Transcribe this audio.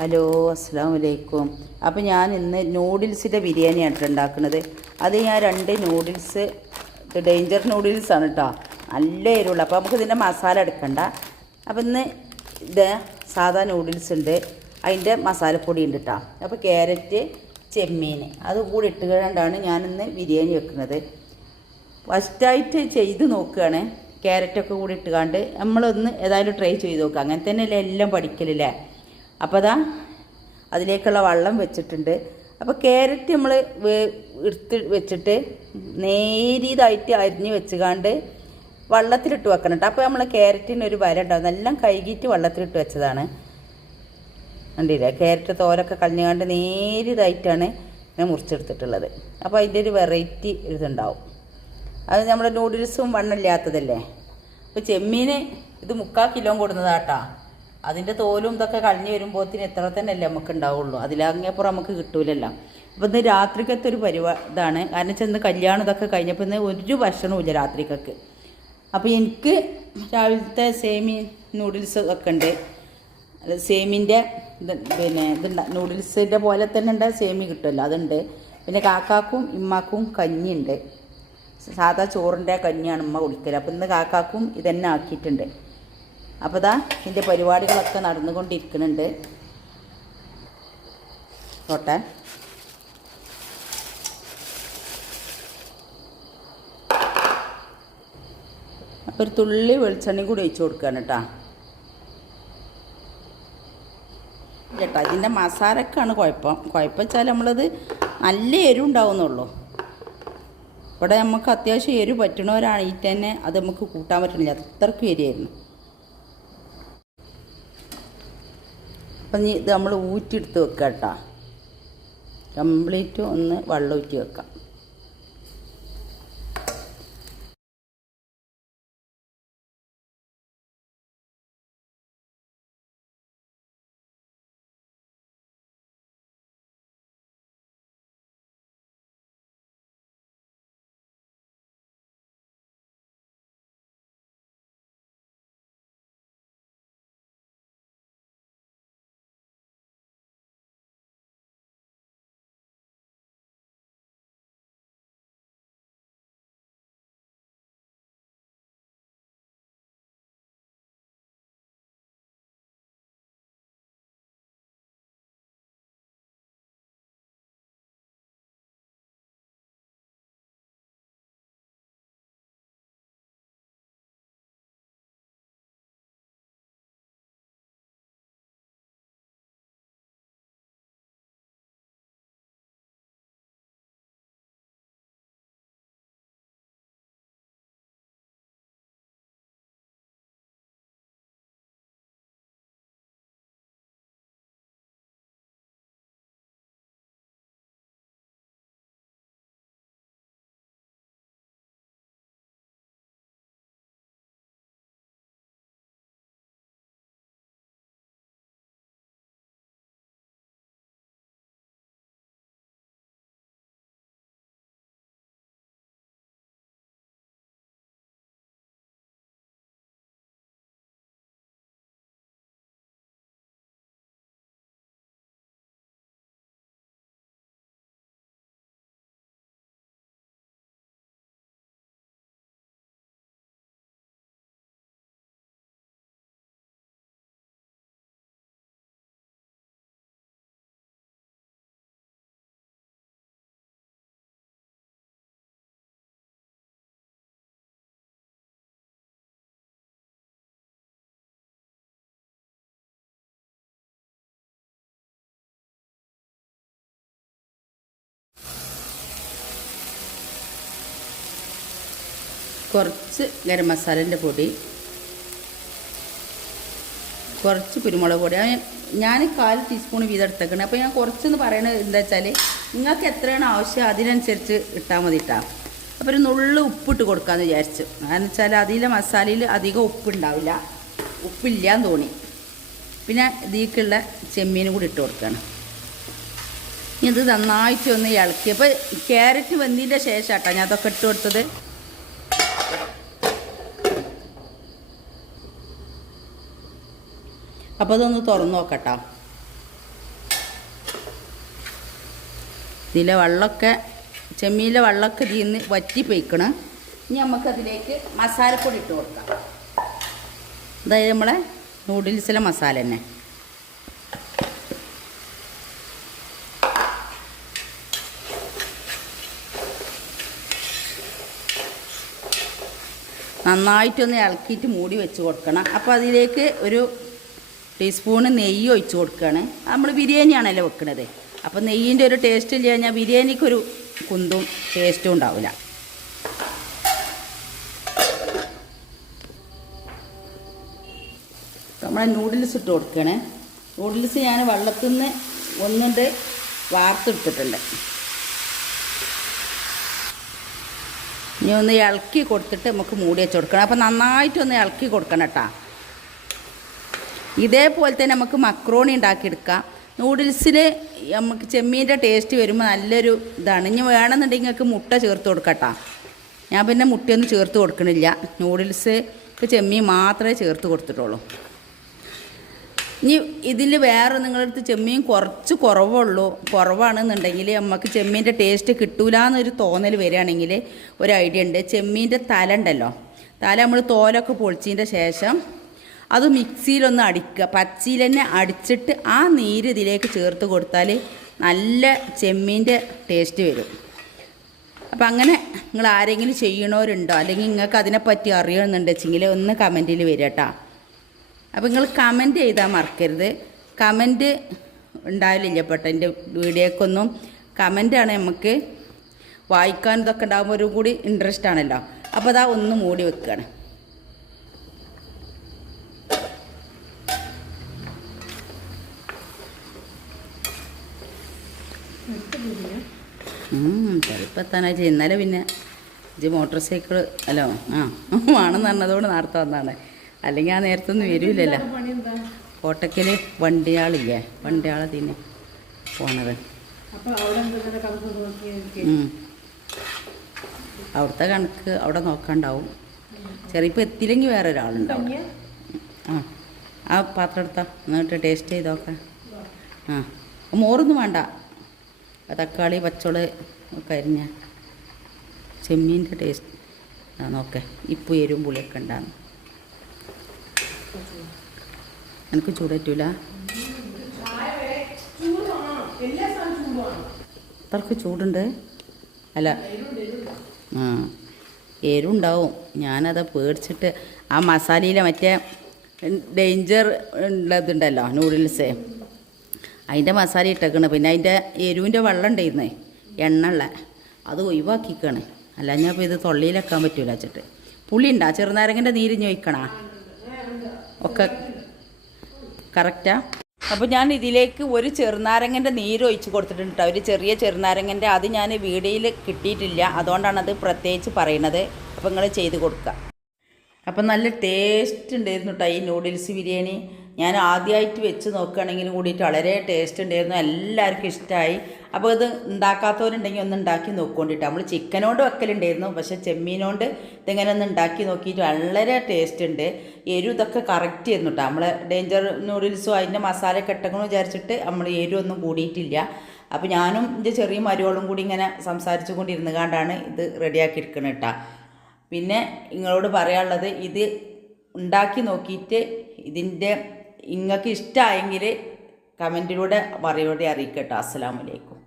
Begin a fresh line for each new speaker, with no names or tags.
Hello അസ്സാം വലൈക്കും അപ്പോൾ ഞാൻ ഇന്ന് നൂഡിൽസിന്റെ ബിരിയാണിയാണ് ഉണ്ടാക്കുന്നത്. അത് ഞാൻ രണ്ട് നൂഡിൽസ് ഡേഞ്ചർ നൂഡിൽസ് ആണ് കേട്ടോ നല്ല എരിവുള്ള അപ്പോൾ നമുക്ക് ഇതിന്റെ മസാല എടുക്കണ്ട. അപ്പോൾ ഇന്ന് ഇത് സാധാ നൂഡിൽസ് ഉണ്ട്. അതിന്റെ മസാലപ്പൊടി ഉണ്ട് കേട്ടോ അപ്പോൾ ക്യാരറ്റ് ചെമ്മീൻ അത് കൂടി ഇട്ട് കൊണ്ടാണ് ഞാനിന്ന് ബിരിയാണി വെക്കുന്നത്. ഫസ്റ്റായിട്ട് ചെയ്ത് നോക്കുകയാണ്. ക്യാരറ്റൊക്കെ കൂടി ഇട്ടുകാണ്ട് നമ്മളൊന്ന് ഏതായാലും ട്രൈ ചെയ്ത് നോക്കുക അങ്ങനെ തന്നെയല്ലേ എല്ലാം പഠിക്കലില്ലേ അപ്പോൾ അതാ അതിലേക്കുള്ള വെള്ളം വെച്ചിട്ടുണ്ട്. അപ്പോൾ ക്യാരറ്റ് നമ്മൾ എടുത്ത് വെച്ചിട്ട് നേരിയതായിട്ട് അരിഞ്ഞ് വെച്ചുകാണ്ട് വെള്ളത്തിലിട്ട് വെക്കണം കേട്ടോ അപ്പോൾ നമ്മൾ ക്യാരറ്റിന് ഒരു വര ഉണ്ടാവും എല്ലാം കഴുകിയിട്ട് വെള്ളത്തിലിട്ട് വെച്ചതാണ്. കണ്ടില്ലേ? ക്യാരറ്റ് തോലൊക്കെ കളഞ്ഞുകൊണ്ട് നേരിയതായിട്ടാണ് ഞാൻ മുറിച്ചെടുത്തിട്ടുള്ളത്. അപ്പോൾ അതിന്റെ ഒരു വെറൈറ്റി ഇതുണ്ടാവും. അത് നമ്മുടെ നൂഡിൽസും വണ്ണില്ലാത്തതല്ലേ അപ്പോൾ ചെമ്മീന് ഇത് മുക്കാൽ കിലോ കൊടുന്നതാട്ടാ അതിന്റെ തോലും ഇതൊക്കെ കളഞ്ഞു വരുമ്പോഴത്തിന് എത്ര തന്നെ അല്ലേ നമുക്ക് ഉണ്ടാവുള്ളൂ. അതിലങ്ങേപ്പുറം നമുക്ക് കിട്ടൂലല്ലോ. അപ്പോൾ ഇന്ന് രാത്രിക്കത്തെ ഒരു പരിപാടി ഇതാണ്. കാരണം ചെന്ന് കല്യാണം ഇതൊക്കെ കഴിഞ്ഞപ്പോൾ ഇന്ന് ഒരു ഭക്ഷണമില്ല രാത്രിക്കൊക്കെ. അപ്പോൾ എനിക്ക് രാവിലത്തെ സേമി നൂഡിൽസ് ഒക്കെ ഉണ്ട്. സേമിന്റെ പിന്നെ ഇതുണ്ട. നൂഡിൽസിന്റെ പോലെ തന്നെ ഉണ്ട് സേമി കിട്ടുമല്ലോ അതുണ്ട്. പിന്നെ കാക്കാക്കും ഇമ്മാക്കും കഞ്ഞിയുണ്ട് സാധാ ചോറിന്റെ കഞ്ഞിയാണ് ഉമ്മ കുടിക്കൽ അപ്പം ഇന്ന് കാക്കാക്കും ഇതന്നെ ആക്കിയിട്ടുണ്ട്. അപ്പോൾ ദാ ഇതിന്റെ പരിപാടികളൊക്കെ നടന്നുകൊണ്ടിരിക്കുന്നുണ്ട്. തോട്ടെ അപ്പോൾ ഒരു തുള്ളി വെളിച്ചെണ്ണയും കൂടി ഒഴിച്ച് കൊടുക്കുകയാണ് കേട്ടോ. കേട്ടോ ഇതിന്റെ മസാലക്കാണ് കുഴപ്പം. കുഴപ്പം വെച്ചാൽ നമ്മളത് നല്ല എരിവ് ഉണ്ടാവുന്നുള്ളൂ. ഇവിടെ നമുക്ക് അത്യാവശ്യം എരിവ് പറ്റണവരാണെങ്കിൽ തന്നെ അത് നമുക്ക് കൂട്ടാൻ പറ്റണില്ല. അത്രയ്ക്കും എരിയായിരുന്നു അപ്പം നീ ഇത് നമ്മൾ ഊറ്റിയെടുത്ത് വെക്കാം കേട്ടോ കംപ്ലീറ്റ് ഒന്ന് വെള്ളം ഊറ്റി വെക്കാം. കുറച്ച് ഗരം മസാലേന്റെ പൊടി കുറച്ച് കുരുമുളക് പൊടി. ഞാൻ കാൽ ടീസ്പൂൺ വീതം എടുത്തേക്കണേ. അപ്പോൾ ഞാൻ കുറച്ചെന്ന് പറയണത് എന്താ വെച്ചാൽ നിങ്ങൾക്ക് എത്രയാണ് ആവശ്യം അതിനനുസരിച്ച് ഇട്ടാൽ മതി ഇട്ടാ അപ്പോൾ ഒരു നുള്ളു ഉപ്പിട്ട് കൊടുക്കാമെന്ന് വിചാരിച്ചു. കാരണം വെച്ചാൽ അതിലെ മസാലയിൽ അധികം ഉപ്പുണ്ടാവില്ല. ഉപ്പില്ലാന്ന് തോന്നി. പിന്നെ ഇതിക്കുള്ള ചെമ്മീനും കൂടി ഇട്ട് കൊടുക്കണം. ഇനി ഇത് നന്നായിട്ട് ഒന്ന് ഇളക്കി അപ്പോൾ ക്യാരറ്റ് വെന്തിന്റെ ശേഷം കേട്ടോ ഞാൻ അതൊക്കെ ഇട്ട് കൊടുത്തത്. അപ്പോൾ അതൊന്ന് തുറന്നു നോക്കട്ടോ. ഇതിലെ വെള്ളമൊക്കെ ചെമ്മീനിലെ വെള്ളമൊക്കെ ഇതിൽ നിന്ന് വറ്റി പൊയ്ക്കണം ഇനി നമുക്കതിലേക്ക് മസാലപ്പൊടി ഇട്ട് കൊടുക്കാം. അതായത് നമ്മളെ നൂഡിൽസിലെ മസാല തന്നെ. നന്നായിട്ടൊന്ന് ഇളക്കിയിട്ട് മൂടി വെച്ച് കൊടുക്കണം. അപ്പോൾ അതിലേക്ക് ഒരു ടീസ്പൂണ് നെയ്യ് ഒഴിച്ച് കൊടുക്കുകയാണ്. നമ്മൾ ബിരിയാണിയാണല്ലോ വെക്കുന്നത് അപ്പോൾ നെയ്യിന്റെ ഒരു ടേസ്റ്റ് ഇല്ല കഴിഞ്ഞാൽ ബിരിയാണിക്കൊരു കുന്തും ടേസ്റ്റും ഉണ്ടാവില്ല നമ്മളെ നൂഡിൽസ് ഇട്ട് കൊടുക്കുകയാണ്. നൂഡിൽസ് ഞാൻ വെള്ളത്തിൽ നിന്ന് ഒന്നുണ്ട് വാർത്തെടുത്തിട്ടുണ്ട് ഇനി ഒന്ന് ഇളക്കി കൊടുത്തിട്ട് നമുക്ക് മൂടി വെച്ച് കൊടുക്കണം. അപ്പോൾ നന്നായിട്ടൊന്ന് ഇളക്കി കൊടുക്കണം കേട്ടോ. ഇതേപോലെ തന്നെ നമുക്ക് മക്രോണി ഉണ്ടാക്കിയെടുക്കാം. നൂഡിൽസിൽ നമുക്ക് ചെമ്മീന്റെ ടേസ്റ്റ് വരുമ്പോൾ നല്ലൊരു ഇതാണ്. ഇനി വേണമെന്നുണ്ടെങ്കിൽ നിങ്ങൾക്ക് മുട്ട ചേർത്ത് കൊടുക്കട്ടോ. ഞാൻ പിന്നെ മുട്ടയൊന്നും ചേർത്ത് കൊടുക്കണില്ല. നൂഡിൽസ് ചെമ്മീൻ മാത്രമേ ചേർത്ത് കൊടുത്തിട്ടുള്ളൂ. ഇനി ഇതിൽ വേറെ നിങ്ങളുടെ അടുത്ത് ചെമ്മീൻ കുറച്ച് കുറവുള്ളൂ. കുറവാണെന്നുണ്ടെങ്കിൽ നമുക്ക് ചെമ്മീന്റെ ടേസ്റ്റ് കിട്ടൂല എന്നൊരു തോന്നൽ വരികയാണെങ്കിൽ ഒരു ഐഡിയ ഉണ്ട്. ചെമ്മീന്റെ തല ഉണ്ടല്ലോ. തല നമ്മൾ തോലൊക്കെ പൊളിച്ചതിന്റെ ശേഷം അത് മിക്സിയിലൊന്ന് അടിക്കുക. പച്ചയിൽ തന്നെ അടിച്ചിട്ട് ആ നീര് ഇതിലേക്ക് ചേർത്ത് കൊടുത്താൽ നല്ല ചെമ്മീന്റെ ടേസ്റ്റ് വരും. അപ്പം അങ്ങനെ നിങ്ങൾ ആരെങ്കിലും ചെയ്യണവരുണ്ടോ? അല്ലെങ്കിൽ നിങ്ങൾക്ക് അതിനെപ്പറ്റി അറിയണമെന്നുണ്ടെച്ചെങ്കിൽ ഒന്ന് കമന്റിൽ വരിക കേട്ടോ. അപ്പോൾ നിങ്ങൾ കമന്റ് ചെയ്താൽ മറക്കരുത്. കമന്റ് ഉണ്ടാവില്ല പെട്ടോ എന്റെ വീഡിയോക്കൊന്നും. കമന്റാണ് നമുക്ക് വായിക്കാൻ ഇതൊക്കെ ഉണ്ടാകുമ്പോൾ ഒരു കൂടി ഇൻട്രസ്റ്റ് ആണല്ലോ. അപ്പോൾ അതാ ഒന്ന് മൂടി വെക്കുകയാണ് ചിലപ്പോൾ എത്താനായിട്ട് ഇന്നലെ പിന്നെ ഇത് മോട്ടോർ സൈക്കിൾ അല്ലോ ആ വേണമെന്ന് പറഞ്ഞതുകൊണ്ട് നേരത്തെ വന്നാണ് അല്ലെങ്കിൽ ആ നേരത്തെ ഒന്നും വരില്ലല്ലോ കോട്ടക്കൽ വണ്ടിയാളില്ലേ?
വണ്ടിയാളെ തന്നെ
പോണത്. അവിടുത്തെ കണക്ക് അവിടെ നോക്കാണ്ടാവും. ചെറിയപ്പോൾ എത്തിയില്ലെങ്കിൽ വേറെ ഒരാളുണ്ടാവും. ആ ആ പാത്രം എടുത്താ. എന്നിട്ട് ടേസ്റ്റ് ചെയ്ത് നോക്കാം. ആ മോറൊന്നും വേണ്ട. തക്കാളി പച്ചോൾ ഒക്കെ അരിഞ്ഞ ചെമ്മീന്റെ ടേസ്റ്റ് ആ നോക്കേ. ഇപ്പം എരും പുളിയൊക്കെ ഉണ്ടാകും എനിക്ക് ചൂടറ്റൂല? അത്രയ്ക്ക് ചൂടുണ്ട്. അല്ല. ആ എരുണ്ടാവും ഞാനത് പേടിച്ചിട്ട് ആ മസാലയിലെ മറ്റേ ഡേഞ്ചർ ഉള്ളതുണ്ടല്ലോ നൂഡിൽസ്. അതിന്റെ മസാല ഇട്ടേക്കണ്. പിന്നെ അതിന്റെ എരുവിന്റെ വെള്ളം ഉണ്ടായിരുന്നേ എണ്ണ ഉള്ള അത് ഒഴിവാക്കിക്കാണ്. അല്ല ഞാൻ ഇപ്പോൾ ഇത് തൊള്ളിയിലെക്കാൻ പറ്റൂല വെച്ചിട്ട്. പുളി ഉണ്ടാ? ചെറുനാരങ്ങന്റെ നീരിഞ്ഞ് ഒഴിക്കണ? ഒക്കെ കറക്റ്റാ? അപ്പോൾ ഞാൻ ഇതിലേക്ക് ഒരു ചെറുനാരങ്ങന്റെ നീര് ഒഴിച്ച് കൊടുത്തിട്ടുണ്ട് ഒരു ചെറിയ ചെറുനാരങ്ങന്റെ അത് ഞാൻ വീഡിയോയിൽ കിട്ടിയിട്ടില്ല. അതുകൊണ്ടാണ് അത് പ്രത്യേകിച്ച് പറയണത്. അപ്പോൾ നിങ്ങൾ ചെയ്ത് കൊടുക്കുക അപ്പം നല്ല ടേസ്റ്റ് ഉണ്ടായിരുന്നു കേട്ടോ ഈ നൂഡിൽസ് ബിരിയാണി. ഞാൻ ആദ്യമായിട്ട് വെച്ച് നോക്കുകയാണെങ്കിലും കൂടിയിട്ട് വളരെ ടേസ്റ്റ് ഉണ്ടായിരുന്നു. എല്ലാവർക്കും ഇഷ്ടമായി അപ്പോൾ ഇത് ഉണ്ടാക്കാത്തവരുണ്ടെങ്കിൽ ഒന്ന് ഉണ്ടാക്കി നോക്കൊണ്ടിട്ട്. നമ്മൾ ചിക്കനോട് വെക്കലുണ്ടായിരുന്നു. പക്ഷേ ചെമ്മീനോണ്ട് ഇതിങ്ങനെ ഒന്ന് ഉണ്ടാക്കി നോക്കിയിട്ട് വളരെ ടേസ്റ്റ് ഉണ്ട്. എരിവ് ഇതൊക്കെ കറക്റ്റ് ആയിരുന്നു കേട്ടോ നമ്മൾ ഡേഞ്ചർ നൂഡിൽസും അതിന്റെ മസാല കെട്ടണമെന്ന് വിചാരിച്ചിട്ട് നമ്മൾ എരിവൊന്നും കൂടിയിട്ടില്ല. അപ്പോൾ ഞാനും എന്റെ ചെറിയ മരുവളും കൂടി ഇങ്ങനെ സംസാരിച്ചു കൊണ്ടിരുന്നു കൊണ്ടാണ് ഇത് റെഡിയാക്കി കേട്ടോ പിന്നെ നിങ്ങളോട് പറയാനുള്ളത് ഇത് ഉണ്ടാക്കി നോക്കിയിട്ട് ഇതിന്റെ നിങ്ങൾക്ക് ഇഷ്ടമായെങ്കിൽ കമന്റിലൂടെ മറുപടി അറിയിക്കട്ടോ. അസ്സലാമലൈക്കും